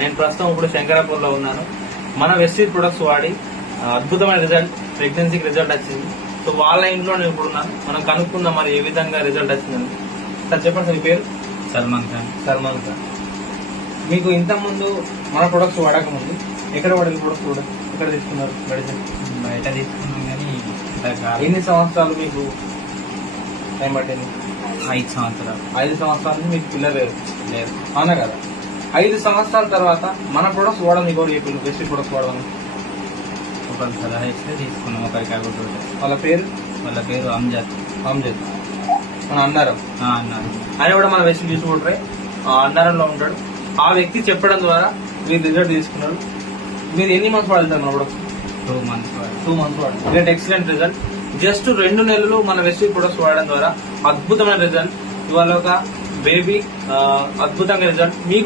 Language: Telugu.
నేను ప్రస్తుతం ఇప్పుడు శంకరాపూర్ లో ఉన్నాను. మన వెస్టీజ్ ప్రొడక్ట్స్ వాడి అద్భుతమైన రిజల్ట్, ప్రెగ్నెన్సీకి రిజల్ట్ వచ్చింది. సో వాళ్ళ ఇంట్లో నేను ఇప్పుడు ఉన్నాను. మనం కనుక్కుందాం మరి ఏ విధంగా రిజల్ట్ వచ్చిందని. సార్ చెప్పండి సార్, మీ పేరు? సల్మాన్ ఖాన్. సల్మాన్ ఖాన్. మీకు ఇంత ముందు మన ప్రొడక్ట్స్ వాడక ముందు ఎక్కడ వాడాలి ప్రొడక్ట్స్ కూడా ఎక్కడ తీసుకున్నారు మెడిసిన్? బయట తీసుకున్నాం కానీ ఎన్ని సంవత్సరాలు మీకు టైం పట్టింది? 5 సంవత్సరాలు. 5 సంవత్సరాల నుంచి మీకు పిల్లలు లేదు అవునా కదా? 5 సంవత్సరాల తర్వాత మన ప్రొడక్ట్స్ వాడడం మీకు చెప్పి వెస్టీజ్ ప్రొడక్ట్స్ వాడడం ఒకరికి సలహా ఇస్తే తీసుకున్నాం. ఒకరికి అడుగుతుంటే వాళ్ళ పేరు అంజద్. మన అన్నారం అన్నారు. ఆయన కూడా మన వెస్టీజ్ డిస్ట్రిబ్యూటరే, అన్నారంలో ఉంటాడు. ఆ వ్యక్తి చెప్పడం ద్వారా మీరు రిజల్ట్ తీసుకున్నారు. మీరు ఎన్ని మంత్స్ వాడతారు మన ప్రొడక్ట్స్? 2 months. 2 months వాడారు. Great, excellent result. జస్ట్ 2 నెలలు మన వెస్టీజ్ ప్రొడక్ట్స్ వాడడం ద్వారా అద్భుతమైన రిజల్ట్. ఇవాళ ఒక బేబీ అద్భుతంగా రిజల్ట్. మీకు